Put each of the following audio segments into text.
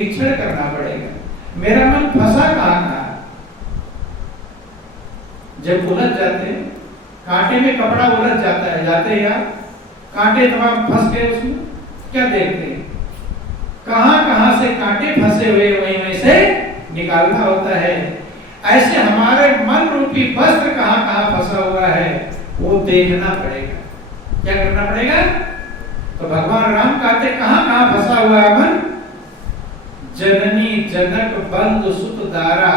परीक्षण करना पड़ेगा, मेरा मन फंसा कहाँ। जब उलझ जाते हैं, कांटे में कपड़ा उलझ जाता है, जाते हैं यार, कांटे तमाम फंस गए उसमें, क्या देखते हैं, कहां से कांटे फंसे हुए वहीं से निकालना होता है। ऐसे हमारे मन रूपी वस्त्र कहां फंसा हुआ है वो देखना पड़ेगा। क्या करना पड़ेगा? तो भगवान राम कहते कहां फंसा हुआ है मन? जननी जनक बंधु सुत दारा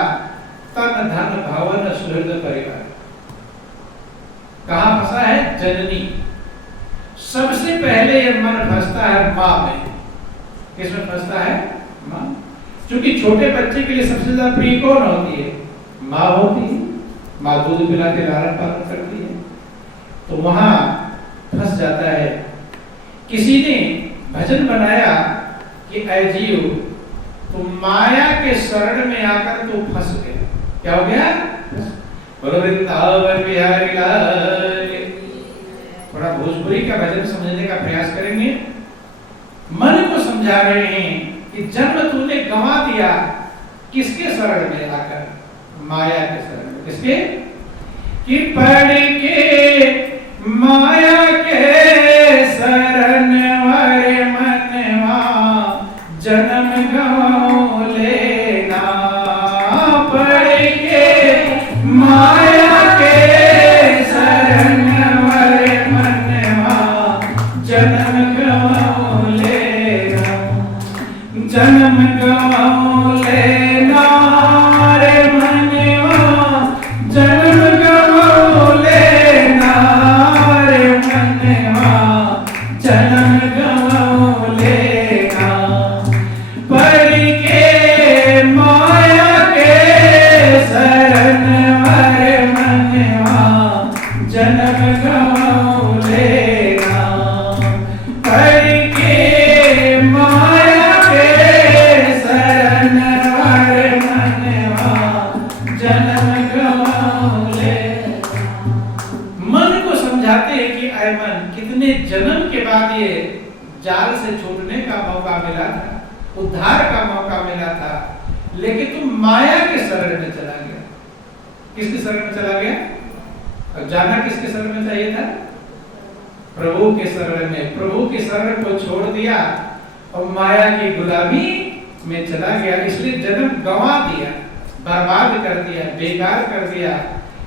तन धन भवन सुहृद परिवार। कहां फंसा है? जननी। सबसे पहले ये मन फंसता है माँ में। किसमें फंसता है? माँ। क्योंकि छोटे बच्चे के लिए सबसे ज्यादा प्रिय कौन होती है? माँ होती है। माँ दूध पिला के लालन पालन करती है, तो वहां फंस जाता है। किसी ने भजन बनाया कि ऐ जीव, तो माया के शरण में आकर तो फंस गया। क्या हो गया? वृंदावन बिहारी लाल। थोड़ा भोजपुरी का भजन समझने का प्रयास करेंगे। मन को समझा रहे हैं कि जन्म तूने गंवा दिया किसके शरण में आकर? माया के शरण में। किसके? कि पढ़ के माया के शरण वारे मनवा जन्म गंवा लेना। पढ़ के माया के शरण वारे मनवा जन्म गंवा लेना। जन्म गंवा लेना रे मनवा, जन्म गंवा लेना रे मनवा, जन्म गंवा लेना। पढ़ के माया के शरण वारे मनवा जन्म गंवा लेना। पढ़ के माया के शरण वारे मनवा जन्म गंवा लेना। मन को समझाते हैं कि ऐ मन, कितने जन्म के बाद ये जाल से छूटने का मौका मिला था, उद्धार का मौका मिला था, लेकिन तुम माया के शरण में चला गया। किसके शरण में चला गया? और जाना किसके शरण में चाहिए था? प्रभु के शरण में। प्रभु के शरण को छोड़ दिया और माया की गुलामी में चला गया, इसलिए जन्म गंवा दिया, बर्बाद कर दिया, बेकार कर दिया।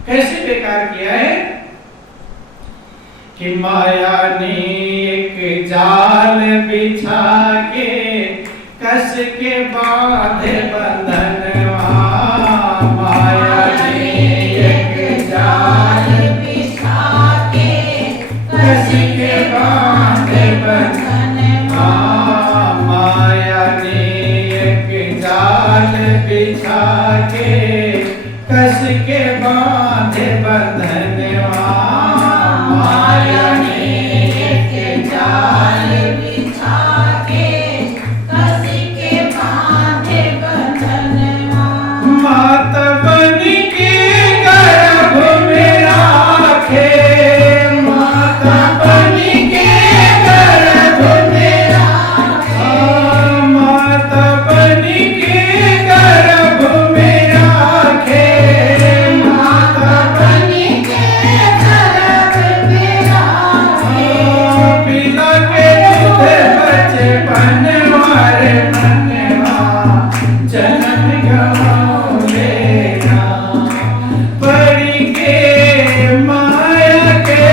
कैसे बेकार किया है? कि माया ने एक जाल बिछा के कस के बांधे बंधनवा। माया ने एक जाल बिछा के कस के बांधे बंधनवा। माया ने एक जाल बिछा के कस के बांधे बंधनवा। माया ने एक जाल बिछा के कस के बांधे बंधनवा। माता बन के गर्भ में राखे, माता बन के गर्भ में राखे, माता बन के गर्भ में राखे, माता बन के गर्भ में राखे। पिला के दूध बचपन वारे मनवा जन्म गंवा लेना। पढ़ के माया के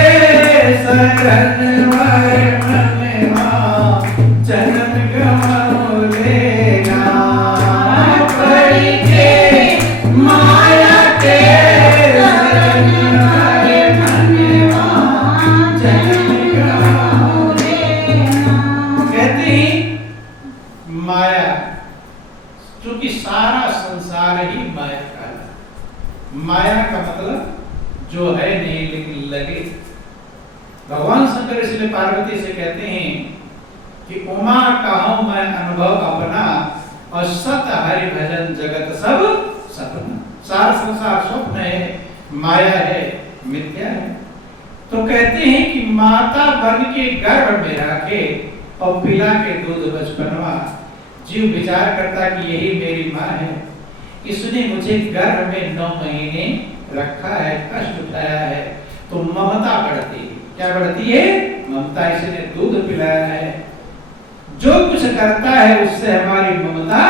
शरण वारे मनवा जन्म गंवा लेना। पढ़ के माया के शरण वारे मनवा जन्म गंवा लेना। कहते ही माया, क्योंकि सारा संसार ही माया का है। माया का मतलब जो है नहीं लेकिन लगे। भगवान शंकर इसलिए पार्वती से कहते हैं कि उमा कहूं मैं अनुभव अपना, और सत हरि भजन जगत सब सपना। सारा संसार स्वप्न है, माया है, मिथ्या है। तो कहते हैं कि माता बन के गर्भ में रखे और पिला के दूध बचपनवा। जीव विचार करता कि यही मेरी माँ है, इसने मुझे गर्भ में 9 महीने रखा है, कष्ट उठाया है, तो ममता बढ़ती है। क्या बढ़ती है? ममता। इसने दूध पिलाया है, जो कुछ करता है उससे हमारी ममता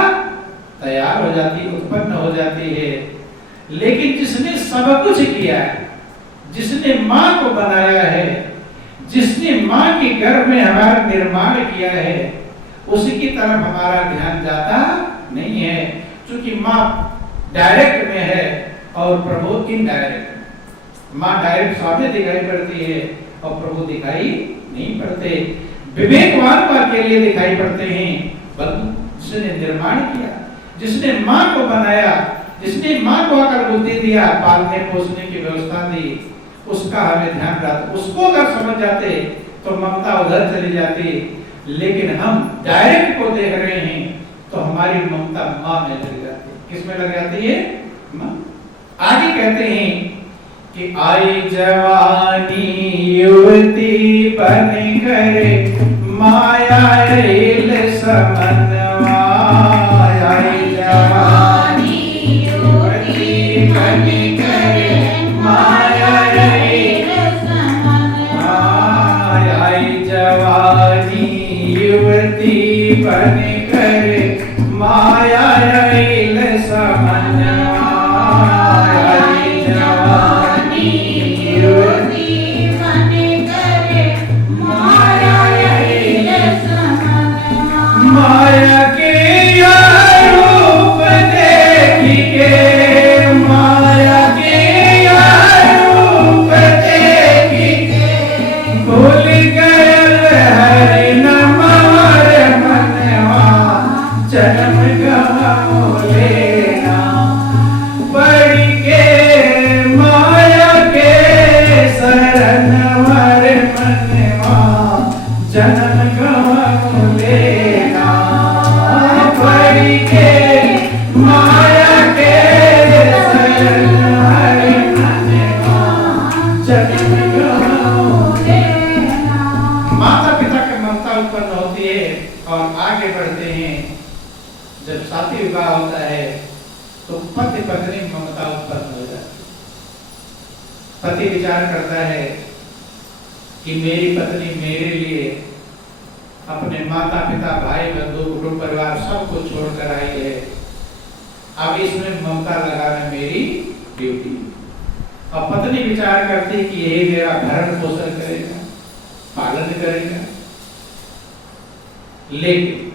तैयार हो जाती, उत्पन्न हो जाती है। लेकिन जिसने सब कुछ किया है, जिसने माँ को बनाया है, जिसने माँ के गर्भ में हमारा निर्माण किया है, उसकी तरफ हमारा ध्यान जाता नहीं है, क्योंकि माँ डायरेक्ट में है और प्रभु इनडायरेक्ट। माँ डायरेक्ट सामने दिखाई पड़ती है और प्रभु दिखाई नहीं पड़ते। विवेकवान को अकेले दिखाई पड़ते हैं, बल्कि जिसने निर्माण किया, जिसने माँ को बनाया, जिसने माँ को आकर बुद्धि दिया, पालने पोसने की व्यवस्था दी, उसका हमें ध्यान रखना। उसको अगर समझ जाते तो ममता उधर चली जाती, लेकिन हम डायरेक्ट को देख रहे हैं तो हमारी ममता माँ में लग जाती है। किस में लग जाती है? माँ। आगे कहते हैं कि आई जवानी युवती बन करे माया रेल समनवा। आई जवानी युवती बन करे माया रेल समनवा। आई जवानी युवती बन करे माया रेल समनवा। माया के रूप देखी के, माया के रूप देखी के, भूल गए हरि नाम हमारे मनवा, जन्म गवाओ लेना। पढ़ के माया के शरण हमारे मनवा, जन्म गवाओ लेना। माया के शरण हमारे मनवा, जन्म गवाओ लेना। माता पिता की ममता उत्पन्न होती है और आगे बढ़ते हैं। जब शादी विवाह होता है तो पति पत्नी ममता उत्पन्न हो जाती है। पति विचार करता है कि मेरी पत्नी मेरे लिए अपने माता पिता भाई बंधु कुटुंब परिवार सबको छोड़कर आई है, अब इसमें ममता लगाना मेरी ड्यूटी। और पत्नी विचार करती है कि यही मेरा भरण पोषण करेगा, पालन करेगा। लेकिन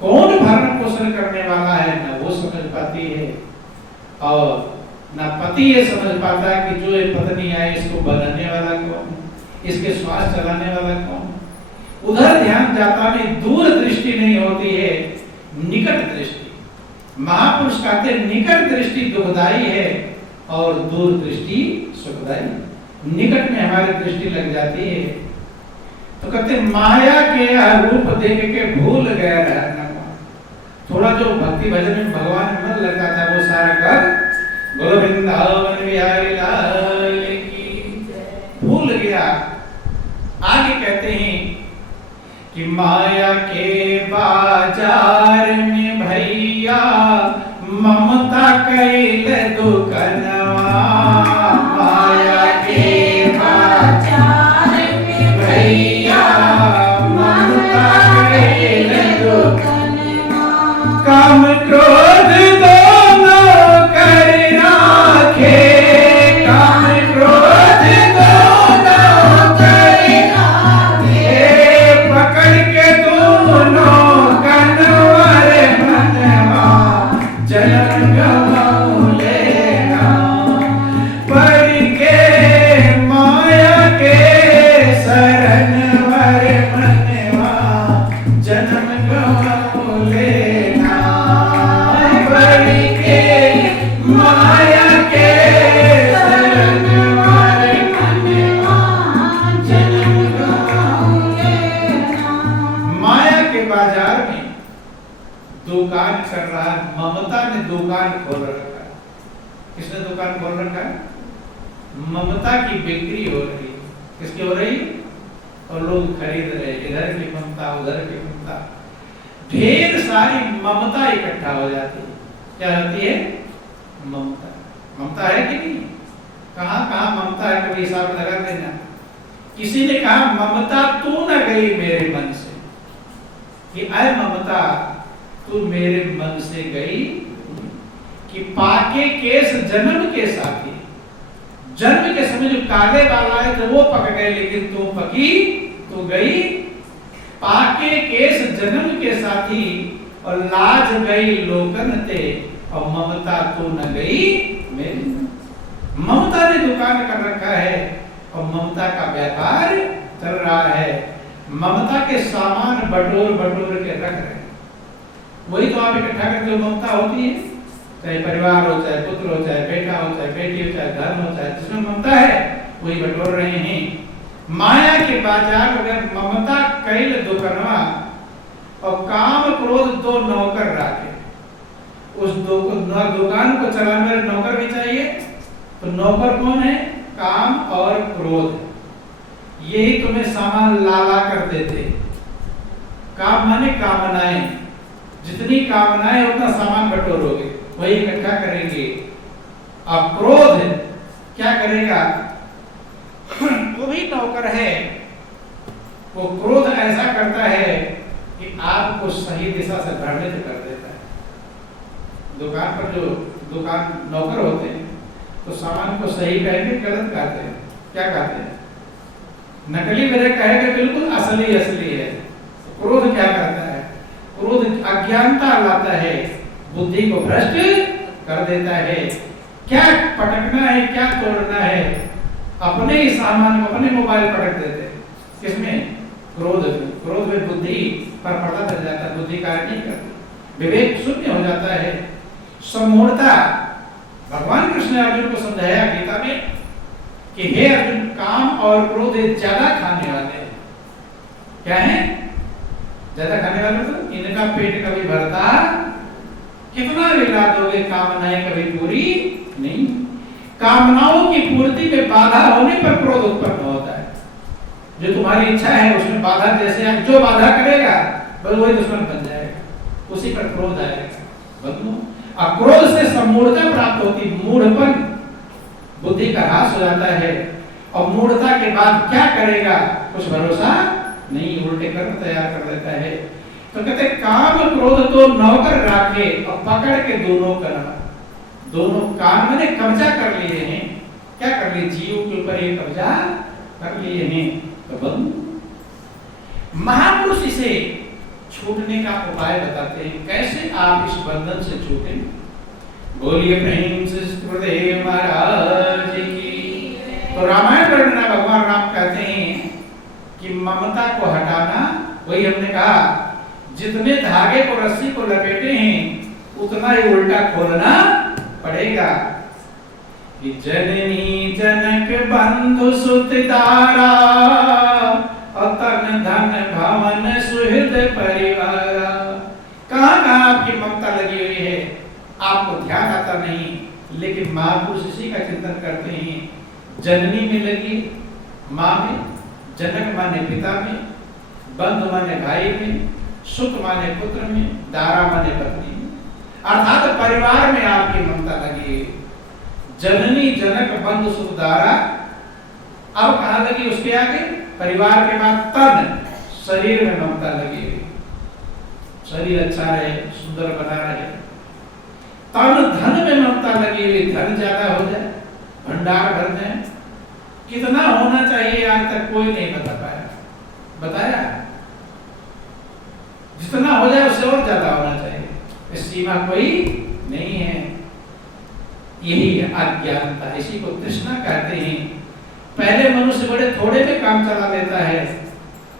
कौन भरण पोषण करने वाला है ना वो समझ पाती है, और ना पति ये समझ पाता है कि जो ये पत्नी आई इसको बनाने वाला कौन है, इसके स्वास्थ्य चलाने वाला कौन है। उधर ध्यान जाता नहीं, दूर दृष्टि नहीं होती है, निकट दृष्टि। महापुरुष कहते हैं निकट दृष्टि दुखदाई है और दूर दृष्टि सुखदाई। निकट में हमारी दृष्टि लग जाती है तो कहते माया के रूप देख के भूल गया रहना। थोड़ा जो भक्ति भजन में भगवान में मन लगता था वो सारा कर गोविंदावन बिहारी लाल की भूल गया। आगे कहते हैं कि माया के बाजार में भैया ममता कैल दुकनवा। माया के बाजार में भैया ममता कैल दुकनवा। काम क्रोध दोनों कर राखे, काम क्रोध दोनों कर राखे। पकड़ के दोनों कनवर मनवा, जन्म गवाओ लेना। पढ़ के माया के शरण वर मनवा, जन्म गवाओ लेना। पढ़ के माया के शरण वर मनवा, जन्म गवाओ लेना। माया के बाजार में दुकान कर रहा है, ममता ने दुकान खोल रखा है। किसने दुकान खोल रखा है? ममता की बिक्री हो रही है। किसकी हो रही? और लोग खरीद रहे, इधर की ममता उधर की ममता। ढेर सारी ममता इकट्ठा हो जाती है। क्या होती है? ममता। ममता है कि नहीं? कहां कहां ममता है, कभी हिसाब लगा देना। किसी ने कहा ममता तू न गई मेरे मन से, कि आए ममता तू मेरे मन से गई, कि पाके केस जन्म के साथी। जन्म के समय जो काले बाल आए थे वो पक गए, लेकिन तू पकी, तू गई। पाके केस जन्म के साथी, और लाज गई लोकन ते, और ममता तू न गई मेरी। ममता ने दुकान कर रखा है और ममता का व्यापार चल रहा है। ममता के सामान बटोर बटोर के रख रहे हैं। वही तो आप इकट्ठा करके जो ममता होती है, चाहे परिवार हो, चाहे पुत्र हो, चाहे बेटा हो, चाहे बेटी हो, चाहे धन हो, चाहे जिसमें ममता है वही बटोर रहे हैं। माया के बाजार में ममता कैल दुकनवा, और काम क्रोध दो नौकर राखे। उस दुकान को चलाने वाले नौकर भी चाहिए। तो नौकर कौन है? काम और क्रोध। यही तुम्हें सामान ला कर देते। काम माने कामनाएं, जितनी कामनाएं उतना सामान बटोरोगे, वही इकट्ठा करेंगे। अब क्रोध क्या करेगा? वो भी नौकर है। वो क्रोध ऐसा करता है कि आपको सही दिशा से भ्रमित कर देता है। दुकान पर जो दुकान नौकर होते हैं तो सामान को सही कहेंगे, गलत कहते हैं। क्या कहते हैं? नकली मेरे कहेगा बिल्कुल असली असली है। क्रोध क्या करता है? क्रोध अज्ञानता लाता है, बुद्धि को भ्रष्ट कर देता है। क्या पटकना है, क्या तोड़ना है, अपने ही सामान को, अपने मोबाइल पटक देते हैं। किसमें? क्रोध में। क्रोध में बुद्धि पर पर्दा चल जाता है, बुद्धि कार्य नहीं करती, विवेक शून्य हो जाता है। सम्मूढ़ता, भगवान कृष्ण ने अर्जुन को समझाया गीता में कि हे अर्जुन, काम और क्रोध ज्यादा खाने वाले हैं। क्या है? ज्यादा खाने वाले तो इनका पेट कभी भरता, कितना विला दोगे, कामनाएं कभी पूरी नहीं। कामनाओं की पूर्ति में बाधा होने पर क्रोध उत्पन्न होता है। जो तुम्हारी इच्छा है उसमें बाधा, जैसे आप जो बाधा करेगा बस वही दुश्मन बन जाएगा, उसी पर क्रोध आएगा। बदलो, क्रोध से सम्मूढ़ता प्राप्त होती, मूढ़पन, बुद्धि का ह्रास हो जाता है। और मूढ़ता के बाद क्या करेगा कुछ भरोसा नहीं, उल्टे कर्म तैयार कर देता है। तो कहते काम क्रोध तो नौकर राखे, और पकड़ के दोनों करना। दोनों काम मैंने कब्जा कर लिए हैं। क्या कर लिए? जीव के ऊपर ये कब्जा कर लिए हैं। तो बंधु, महापुरुष इसे छूटने का उपाय बताते हैं, कैसे आप इस बंधन से छूटें। बोलिए प्रेम से गुरुदेव महाराज की। तो रामायण वर्णना भगवान राम कहते हैं कि ममता को हटाना, वही हमने कहा, जितने धागे को रस्सी को लपेटे हैं उतना ही उल्टा खोलना पड़ेगा। कि जननी जनक बंधु सुत दारा, तन धन भवन सुहृद परिवार। कहां कहां आपकी ममता लगी हुई है, आपको ध्यान आता नहीं, लेकिन महापुरुष इसी का चिंतन करते हैं। जननी में लगी, माँ में, जनक माने पिता में, बंधु माने भाई में, सुत माने पुत्र में, दारा माने पत्नी में, अर्थात परिवार में आपकी ममता लगी है। जननी जनक बंधु सुत दारा। अब कहां लगी? उसके आगे परिवार के बाद तन, शरीर में ममता लगी हुई। शरीर अच्छा रहे, सुंदर बना रहे। तन धन में ममता लगी हुई, धन ज्यादा हो जाए, भंडार भर जाए। कितना होना चाहिए आज तक कोई नहीं बता पाया। बताया? जितना हो जाए उससे और ज्यादा होना चाहिए, इस सीमा कोई नहीं है। यही है अज्ञानता, इसी को तृष्णा कहते हैं। पहले मनुष्य बड़े थोड़े में काम चला लेता है,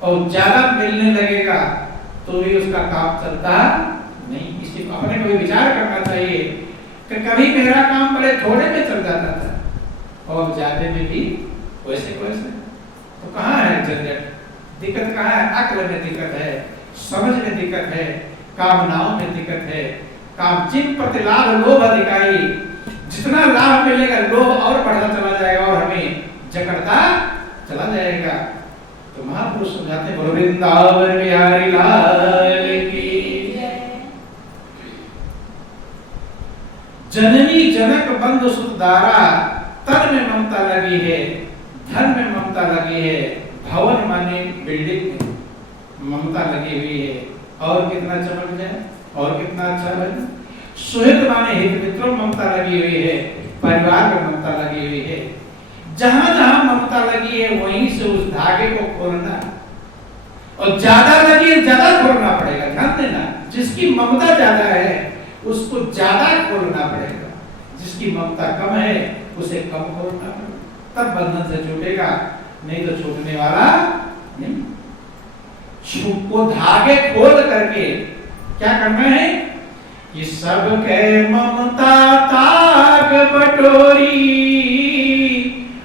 और ज्यादा मिलने लगेगा तो भी उसका काम चलता नहीं। इसी को अपने को विचार करना चाहिए कि कभी मेरा काम बड़े थोड़े में चल जाता था और ज्यादा में भी वैसे वैसे। तो कहाँ है झंझट? दिक्कत कहाँ है? अक्ल में दिक्कत है, समझ में दिक्कत है, कामनाओं में दिक्कत है। काम चिन प्रति लाभ लोभ अधिकारी, जितना लाभ मिलेगा लोभ और बढ़ता चला जाएगा और हमें जकड़ता चला जाएगा। तो महापुरुष समझाते हैं, वृंदावन बिहारी लाल की। जननी जनक बंधु सुत दारा, तन में ममता लगी है, धन में ममता लगी है, भवन माने बिल्डिंग में ममता लगी हुई है। और कितना चमक जाए, और कितना अच्छा बने। सुहित माने हित मित्रों ममता लगी हुई है, परिवार में ममता लगी हुई है। जहां जहां ममता लगी है वहीं से उस धागे को खोलना, और ज्यादा लगी है ज्यादा खोलना पड़ेगा। ध्यान देना, जिसकी ममता ज्यादा है उसको ज्यादा खोलना पड़ेगा, जिसकी ममता कम है उसे कम खोलना पड़ेगा, तब बंधन से छूटेगा, नहीं तो छूटने वाला नहीं। को धागे खोल करके क्या करना है कि सबके ममता ताग बटोरी,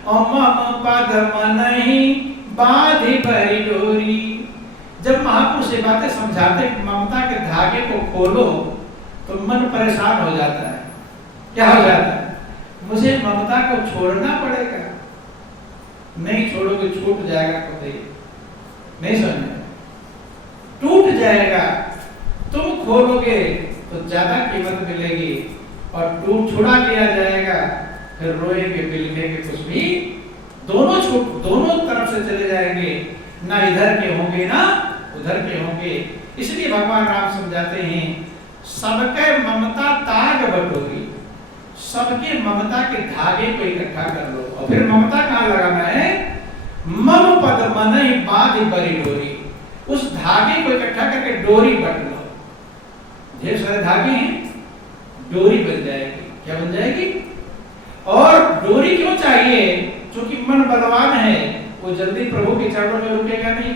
और मम पद मनहि बाधि भरी डोरी। जब महापुरुष ये बातें समझाते ममता के धागे को खोलो तो मन परेशान हो जाता है। क्या हो जाता है? मुझे ममता को छोड़ना पड़ेगा, नहीं छोड़ोगे छूट जाएगा, कभी नहीं समझ, टूट जाएगा। तुम खोलोगे तो ज्यादा कीमत मिलेगी, और टूट छुड़ा लिया जाएगा फिर रोएंगे बिलखेंगे कुछ भी, दोनों तरफ से चले जाएंगे, ना इधर के होंगे ना उधर के होंगे। इसलिए भगवान राम समझाते हैं सबके ममता ताग बटोरी, सबके ममता के धागे को इकट्ठा कर लो। और फिर ममता कहाँ लगाना है? मम पद मनहि बाधि भरी डोरी, उस धागे को इकट्ठा करके डोरी बट लो। ढेर सारे धागे हैं, डोरी बन जाएगी। क्या बन जाएगी? और डोरी क्यों चाहिए? क्योंकि मन बलवान है, वो जल्दी प्रभु के चरणों में रुकेगा नहीं,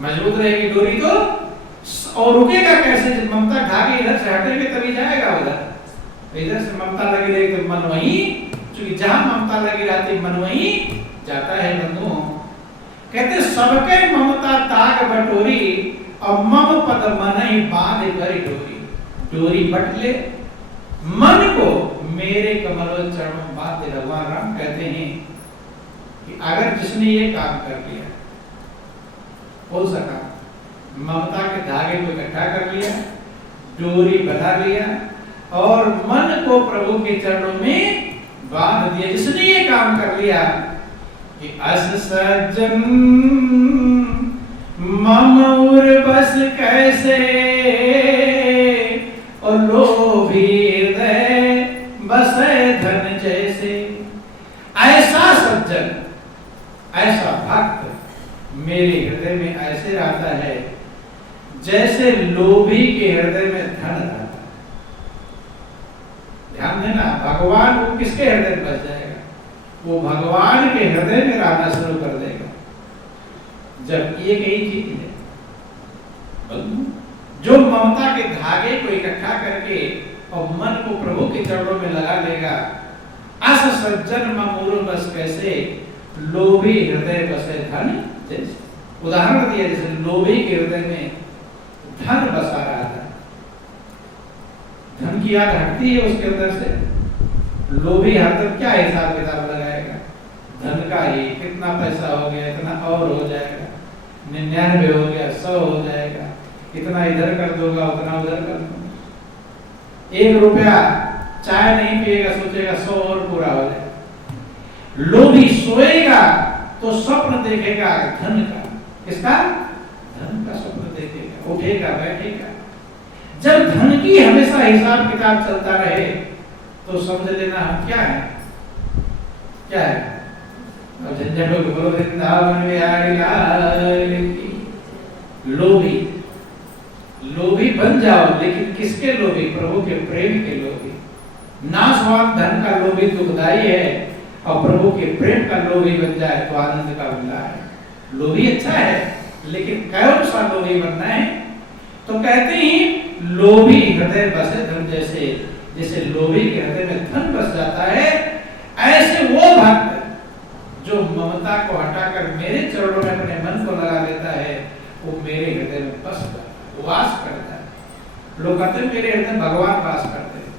मजबूत रहेगी डोरी तो। और रुकेगा कैसे? जब ममता धागे इधर से हटेंगे तभी जाएगा उधर। इधर से ममता लगी रही तो मन वहीं, क्योंकि जहां ममता लगी रहती मन वहीं जाता है। बंधुओं कहते सबके ममता ताग बटोरी, और मम पद मनहि बाधि भरी डोरी। डोरी बट ले, मन को मेरे कमल चरणों बांध दे। भगवान राम कहते हैं कि अगर जिसने ये काम कर लिया, हो सका ममता के धागे को इकट्ठा कर लिया, डोरी बना लिया, और मन को प्रभु के चरणों में बांध दिया, जिसने ये काम कर लिया कि अस सज्जन मम उर बस कैसे, और लोभी हृदय बसे धन जैसे। ऐसा सज्जन, ऐसा भक्त मेरे हृदय में ऐसे रहता है जैसे लोभी के हृदय में धन रहता है। ध्यान देना, भगवान वो किसके हृदय में बस जाएगा? वो भगवान के हृदय में रहना शुरू कर देगा जब एक ही चीज है। जो ममता के धागे को इकट्ठा करके और मन को प्रभु के चरणों में लगा लेगा। अस सज्जन ममूर बस कैसे, लोभी हृदय बसे धन जैसे। उदाहरण दिया जैसे लोभी के हृदय में धन बसा रहा था, धन की याद हटती है उसके अंदर से। लोभी हरदम क्या हिसाब किताब लगाएगा? धन का ही, कितना पैसा हो गया, इतना और हो जाएगा, 99 हो गया, 100 हो जाएगा, इतना इधर कर दूंगा, उतना उधर कर दूंगा। 1 रुपया चाय नहीं पिएगा, सोचेगा 100 और पूरा हो जाए। लोभी सोएगा तो स्वप्न देखेगा धन का। किसका? धन का स्वप्न देखेगा, उठेगा बैठेगा। जब धन की हमेशा हिसाब किताब चलता रहे तो समझ लेना हम क्या है? क्या है? अब झंझटों के बोलो वृंदावन बिहारी लाल की। लोभी, लोभी बन जाओ, लेकिन किसके लोभी? प्रभु के प्रेम के लोभी। नाशवान धन का लोभी दुखदाई है, और प्रभु के प्रेम का लोभी बन जाए तो आनंद का उल्लास है। लोभी अच्छा है, लेकिन कौन सा लोभी बनना है? तो कहते हैं लोभी हृदय बसे धन जैसे। जैसे लोभी के हृदय में धन बस जाता है, ऐसे वो भक्त जो ममता को हटाकर मेरे चरणों में अपने मन को लगा लेता है, वो मेरे हृदय में बस जाता है, वास करता है। लोग कहते हैं मेरे हृदय में भगवान वास करते हैं।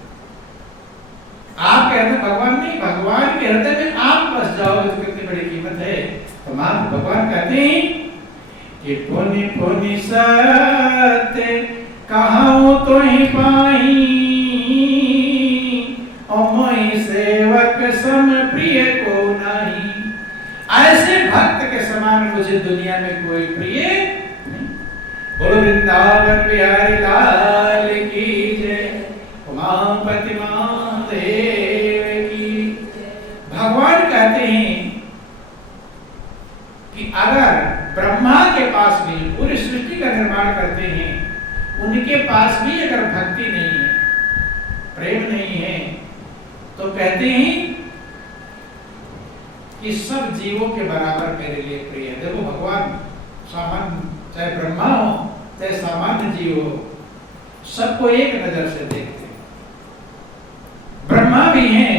आप कहते हैं भगवान नहीं, भगवान के हृदय में आप बस जाओगे तो कितनी बड़ी कीमत है। तो मान भगवान कहते हैं कि पुनि पुनि सत्य कहाऊं तो ही पाई, पास भी अगर भक्ति नहीं है, प्रेम नहीं है, तो कहते हैं कि सब जीवों के बराबर मेरे लिए प्रिय है। देखो भगवान सामान्य, चाहे ब्रह्मा हो चाहे सामान्य जीव हो, सबको एक नजर से देखते हैं। ब्रह्मा भी हैं,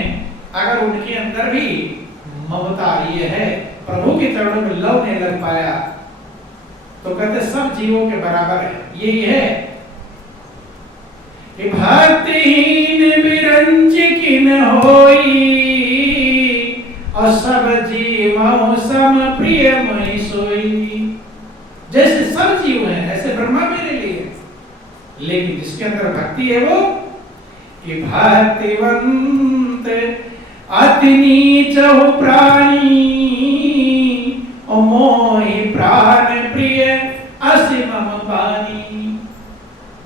अगर उनके अंदर भी ममता ये है, प्रभु के चरणों में लव नहीं लग पाया, तो कहते सब जीवों के बराबर है। यही है कि भक्तिहीन बिरंच किन होई, और सब जीवों सम प्रिय मई सोई। जैसे सब जीव हैं ऐसे ब्रह्मा मेरे लिए, लेकिन जिसके अंदर भक्ति है वो कि भक्तिवंत अति नीच हो प्राणी, और मोहि प्राण प्रिय असीम बानी।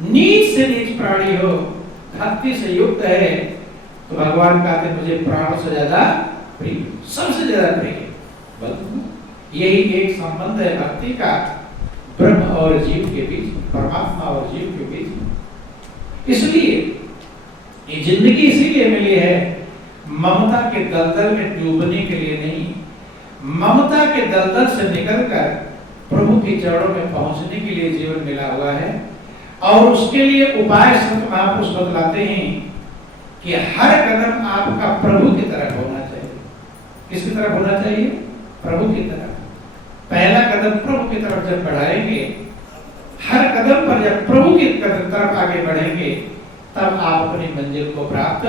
नीच से नीच प्राणी हो, भक्ति से युक्त है, तो भगवान कहते मुझे प्राणों से ज्यादा प्रिय, सबसे ज्यादा प्रिय। यही एक संबंध है भक्ति का ब्रह्म और जीव के बीच, परमात्मा और जीव के बीच। इसलिए ये जिंदगी इसीलिए मिली है, ममता के दलदल में डूबने के लिए नहीं, ममता के दलदल से निकलकर प्रभु के चरणों में पहुंचने के लिए जीवन मिला हुआ है। और उसके लिए उपाय संत महापुरुष बतलाते हैं कि हर कदम आपका प्रभु की तरफ होना चाहिए। किसकी तरफ होना चाहिए? प्रभु की तरफ। पहला कदम प्रभु की तरफ जब बढ़ाएंगे, हर कदम पर जब प्रभु की तरफ आगे बढ़ेंगे, तब आप अपनी मंजिल को प्राप्त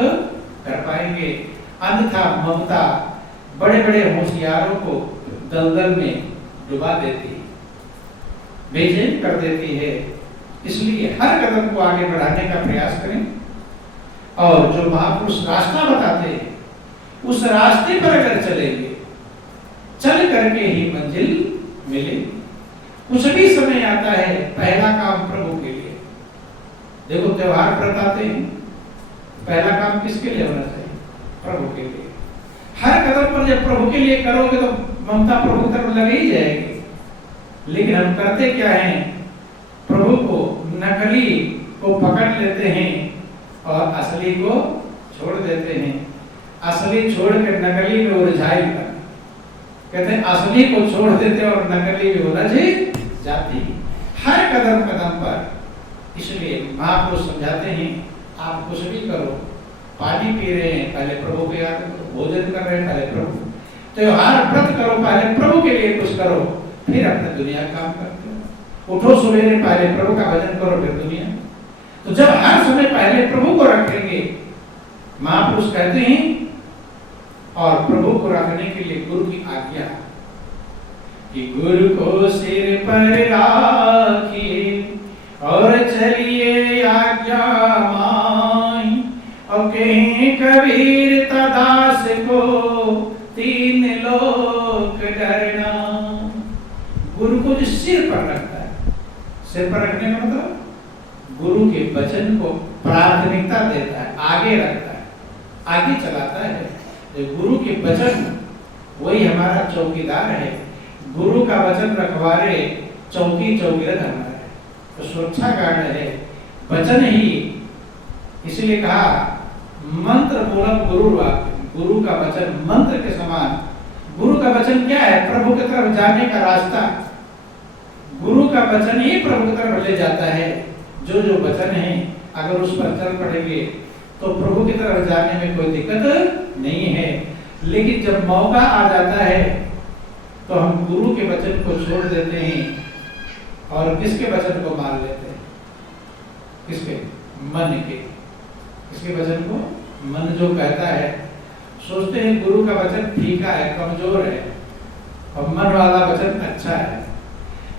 कर पाएंगे। अन्यथा ममता बड़े बड़े होशियारों को दलदल में डुबा देती है, बेचैन कर देती है। इसलिए हर कदम को आगे बढ़ाने का प्रयास करें, और जो महापुरुष रास्ता बताते हैं उस रास्ते पर अगर चलेंगे, चल करके ही मंजिल मिलेगी। कुछ भी समय आता है, पहला काम प्रभु के लिए। देखो त्योहार व्रत आते हैं, पहला काम किसके लिए होना चाहिए? प्रभु के लिए। हर कदम पर जब प्रभु के लिए करोगे तो ममता प्रभु तरफ लग ही जाएगी। लेकिन हम करते क्या हैं? प्रभु को, नकली को पकड़ लेते हैं और असली को छोड़ देते हैं। असली छोड़कर नकली में उलझाई कर, कहते हैं असली को छोड़ देते और नकली में उलझ जाती हर कदम कदम पर। इसलिए महापुरुष समझाते हैं, आप कुछ भी करो, पानी पी रहे हैं पहले प्रभु को याद करो, भोजन कर रहे हैं पहले प्रभु, त्योहार व्रत करो पहले प्रभु के लिए कुछ करो, फिर अपने दुनिया काम करते हो। उठो सवेरे पहले प्रभु का भजन करो, फिर दुनिया। तो जब हर समय पहले प्रभु को रखेंगे, महापुरुष कहते हैं, और प्रभु को रखने के लिए गुरु की आज्ञा कि गुरु को सिर पर राखिए और चलिए आज्ञा माई, और कहें कबीर तदास को तीन लोक डरना। गुरु को जो सिर पर रखता है, सिर पर रखने का मतलब गुरु के वचन को प्राथमिकता देता है, आगे रखता है, आगे चलाता है। गुरु के वचन वही हमारा चौकीदार है। गुरु का वचन रखवारे चौकी चौकीदार हमारा है, तो सुरक्षा गार्ड है वचन ही। इसलिए कहा मंत्र मूलक गुरु वाक्य, गुरु का वचन मंत्र के समान। गुरु का वचन क्या है? प्रभु की तरफ जाने का रास्ता। गुरु का वचन ही प्रभु की तरफ ले जाता है। जो जो वचन है अगर उस पर चल पड़ेंगे तो प्रभु की तरफ जाने में कोई दिक्कत नहीं है। लेकिन जब मौका आ जाता है तो हम गुरु के वचन को छोड़ देते हैं और किसके वचन को मान लेते हैं? किसके? मन के। किसके वचन को? मन जो कहता है, सोचते हैं गुरु का वचन फीका है, कमजोर है, और मन वाला वचन अच्छा है।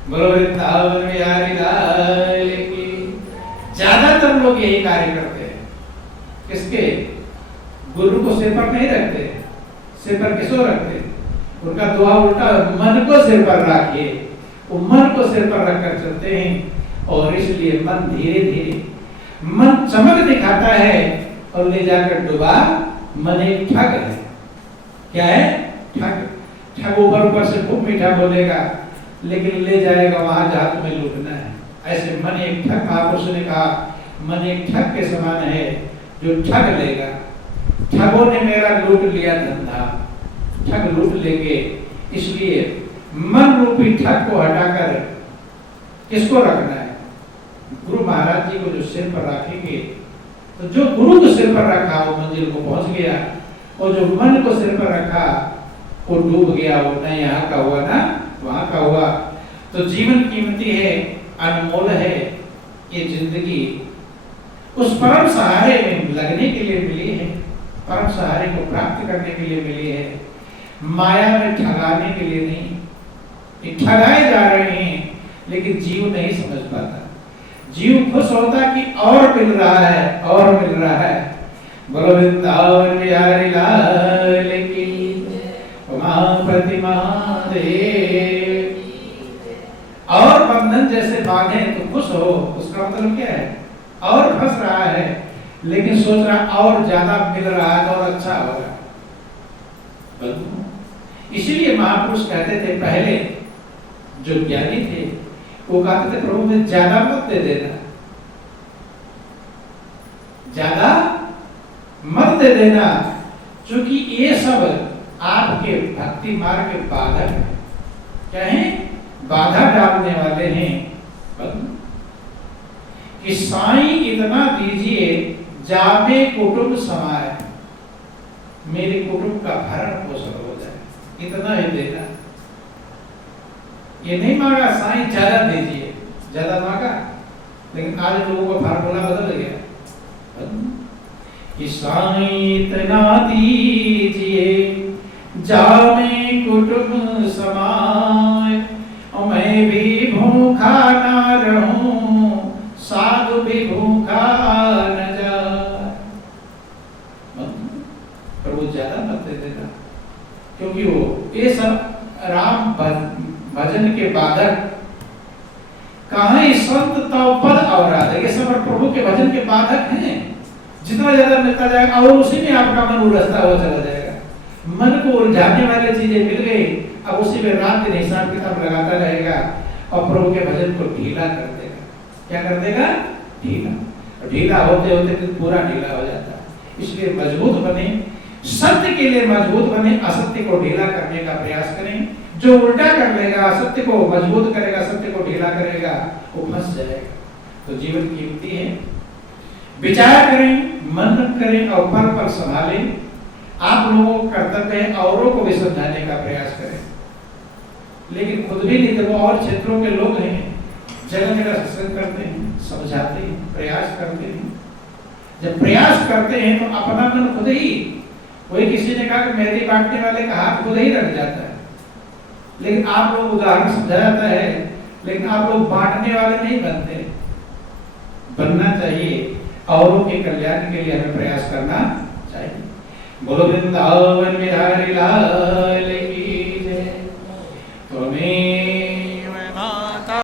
बोलो वृंदावन बिहारी लाल की। ज्यादातर लोग यही कार्य करते हैं। किसके? गुरु को सिर पर नहीं रखते। सिर पर किसको रखते? उनका दुआ उल्टा, मन को सिर पर रखिए। वो मन को सिर पर रखकर चलते हैं, और इसलिए मन धीरे धीरे, मन चमक दिखाता है और ले जाकर डुबा। मन एक ठग है। क्या है? ठग। ठग ऊपर ऊपर से खूब मीठा बोलेगा, लेकिन ले जाएगा वहां जहां तुम्हें लूटना है। ऐसे मन एक ठग, महापुरुष ने कहा मन एक ठग के समान है जो ठग लेगा। ठगों ने मेरा लूट लिया धंधा, ठग लूट लेंगे। इसलिए मन रूपी ठग को हटाकर किसको रखना है? गुरु महाराज जी को जो सिर पर रखेंगे, तो जो गुरु को सिर पर रखा वो मंजिल को पहुंच गया, और जो मन को सिर पर रखा वो डूब गया। वो न यहाँ का हुआ ना वहां का हुआ। तो जीवन कीमती है, अनमोल है। ये जिंदगी उस परम सहारे में लगने के लिए मिली है, परम सहारे को प्राप्त करने के लिए मिली है, माया में ठगाने के लिए नहीं। ये ठगाए जा रहे हैं, लेकिन जीव नहीं समझ पाता। जीव खुश होता कि और मिल रहा है, और मिल रहा है। बोलो वृंदावन बिहारी लाल की प्रतिमा दे। और बंधन जैसे बांधे तो खुश हो, उसका मतलब क्या है? और फंस रहा है, लेकिन सोच रहा और ज्यादा मिल रहा है तो और अच्छा होगा। इसीलिए महापुरुष कहते थे, पहले जो ज्ञानी थे वो कहते थे प्रभु में ज्यादा मत दे देना, ज्यादा मत दे देना, क्योंकि ये सब आपके भक्ति मार्ग के बाधक है। क्या है? बाधा डालने वाले हैं। कि साईं इतना दीजिए जामे कुटुंब समाए, मेरे कुटुंब का भरण पोषण हो जाए, इतना ही देना। ये नहीं मांगा साईं ज्यादा दीजिए, ज्यादा मांगा, लेकिन आज लोगों का फार्मूला बदल गया कि साईं इतना दीजिए जामे कुटुंब समाए, और मैं भी भूखा ना रहूं, साधु भी भूखा न जाए। प्रभु ज्यादा मत दे देना, क्योंकि वो ये सब राम भजन के बाधक। कहाँ संत तव पद अवराध, ये सब प्रभु के भजन के बाधक हैं। जितना ज्यादा मिलता जाएगा और उसी में आपका मन उलझता हुआ चला जाएगा। मन को उलझाने वाली चीजें मिल गई, अब उसी में रात दिन हिसाब किताब लगाता रहेगा और प्रभु के भजन को ढीला कर देगा। क्या कर देगा? ढीला। ढीला होते होते तो पूरा ढीला हो जाता है। इसलिए मजबूत बने, सत्य के लिए मजबूत बने, असत्य को ढीला करने का प्रयास करें। जो उल्टा कर लेगा, असत्य को मजबूत करेगा, सत्य को ढीला करेगा, वो फंस जाएगा। तो जीवन कीमती है, विचार करें, मनन करें और पल पल संभालें। आप लोगों का कर्तव्य है औरों को भी समझाने का प्रयास करें, लेकिन खुद भी नहीं। तो और क्षेत्रों के लोग हैं, जगह जगह सत्संग करते हैं, समझाते हैं, प्रयास करते हैं। जब प्रयास करते हैं तो अपना मन खुद ही, कोई किसी ने कहा कि मेहंदी बांटने वाले का हाथ खुद ही रख जाता है, लेकिन आप लोग उदाहरण समझा जाता है, लेकिन आप लोग बांटने वाले नहीं बनते। बनना चाहिए, औरों के कल्याण के लिए हमें प्रयास करना चाहिए। बोलो वृंदावन बिहारी लाल।